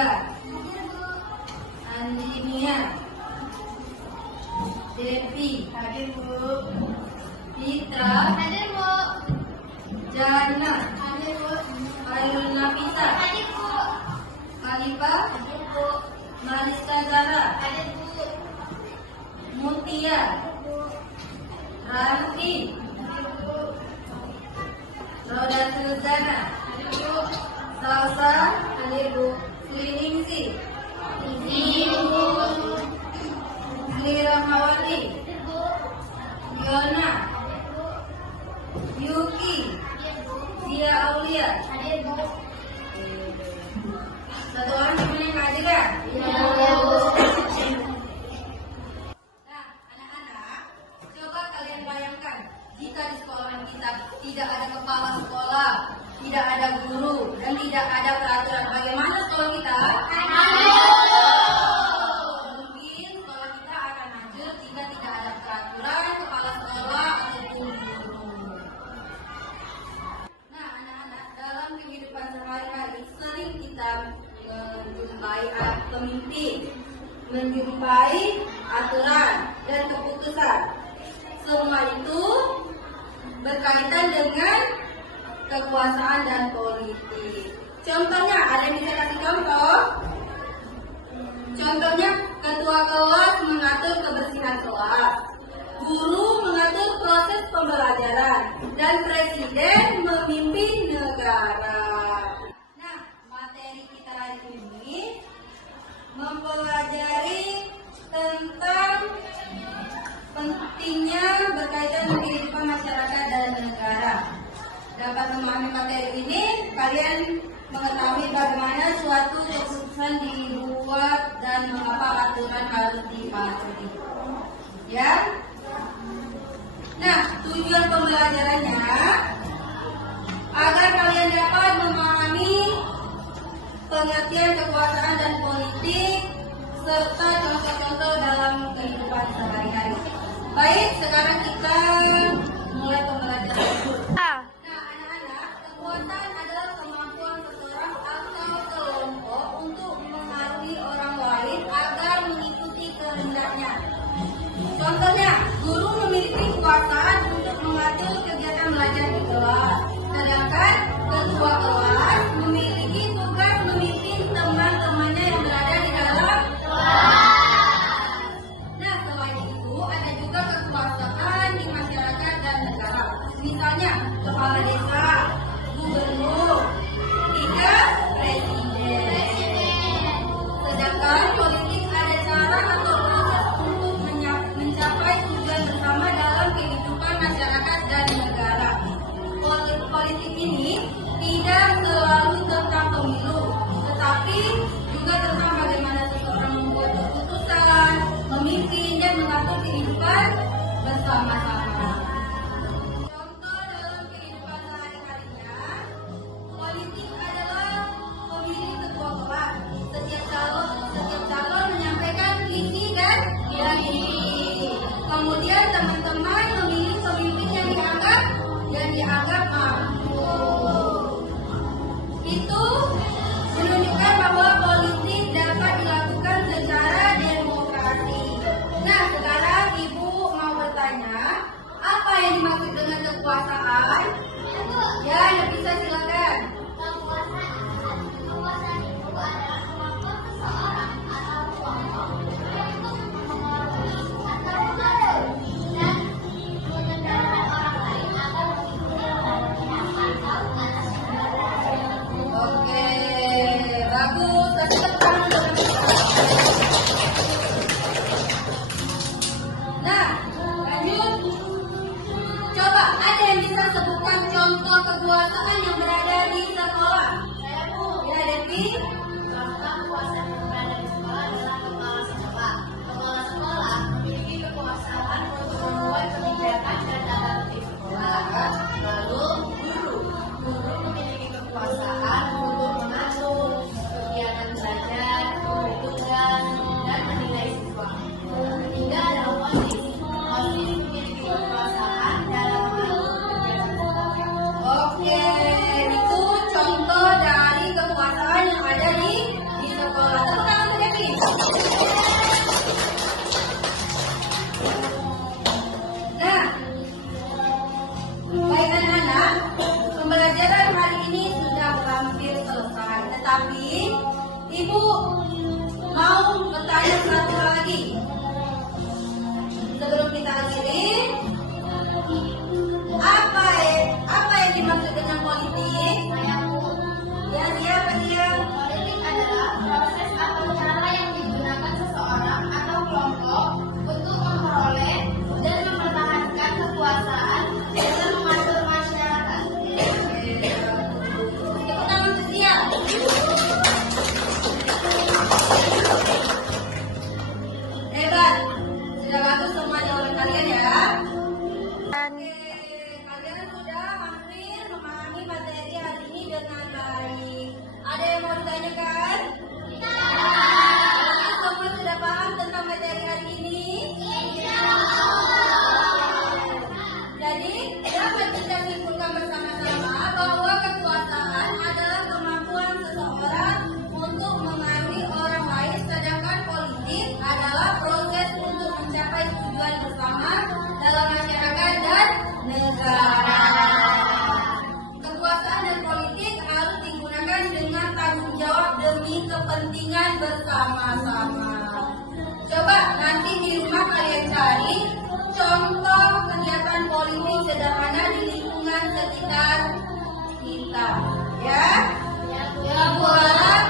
Aulia, Andimia, Devi, Hadir Bu. Fitra, Hadir Bu. Jana, Hadir Bu. Khairul Nafisa, Hadir Bu. Khalifah, Hadir Bu. Mariska Zara, Hadir Bu. Mutia, Ranti, Hadir Bu. Roda Suzana, Hadir Bu. Salsa, Hadir Bu, Sliningsi, Izin Bu. Sri Rahmawati, Hadir Bu. Yona, Hadir Bu. Yuki, Hadir Bu. Zia Aulia. Hadir Bu. Satu orang temen yang hadir ya? Iya Bu. Nah, anak-anak, coba kalian bayangkan jika di sekolah kita tidak ada kepala sekolah, tidak ada guru, dan tidak ada peraturan. Bagaimana sekolah kita? Mungkin sekolah kita akan hancur jika tidak ada peraturan, kepala sekolah, ataupun guru. Nah, anak-anak, dalam kehidupan sehari-hari sering kita menjumpai pemimpin, menjumpai aturan dan keputusan. Semua itu berkaitan dengan kekuasaan dan politik. Contohnya, ada yang bisa kasih contoh? Contohnya, ketua kelas mengatur kebersihan kelas, guru mengatur proses pembelajaran, dan presiden memimpin negara. Nah, materi kita hari ini mempelajari tentang pentingnya berkaitan dengan kehidupan masyarakat dan negara. Dapat memahami materi ini, kalian mengetahui bagaimana suatu keputusan dibuat dan mengapa aturan harus dipatuhi. Ya. Nah, tujuan pembelajarannya agar kalian dapat memahami pengertian kekuasaan dan politik serta contoh-contoh dalam kehidupan sehari-hari. Baik, sekarang kita mulai pembelajaran. Nah, anak-anak, kekuatan adalah kemampuan seseorang atau kelompok untuk mengaruhi orang lain agar mengikuti kehendaknya. Contohnya, guru memiliki kekuasaan untuk mengatur kegiatan belajar di kelas, sedangkan ketua kelas memiliki tugas memimpin teman-temannya yang berada di dalam kelas. Nah, selain itu ada juga kekuasaan di masyarakat tanya satu lagi. Sebelum kita akhiri, apa yang dimaksud dengan politik? Ya, siapa dia? Politik adalah proses atau cara yang digunakan seseorang atau kelompok untuk memperoleh dan mempertahankan kekuasaan dalam mengatur masyarakat. Tepuk tangan untuk dia. Hebat. Sudah bagus semua jawaban kalian ya. Oke, kalian sudah hampir memahami materi hari ini dengan baik. Ada yang mau ditanyakan? Apakah semua sudah paham tentang materi hari ini? Jadi, dapat kita simpulkan bersama-sama bahwa kekuasaan adalah kemampuan seseorang untuk mengaruhi orang lain, sedangkan politik adalah proses untuk mencapai tujuan bersama dalam masyarakat dan negara. Kekuasaan dan politik harus digunakan dengan tanggung jawab demi kepentingan bersama-sama. Coba nanti di rumah kalian cari contoh kegiatan politik sederhana di lingkungan sekitar kita, ya. Ya, Bu. Aku harap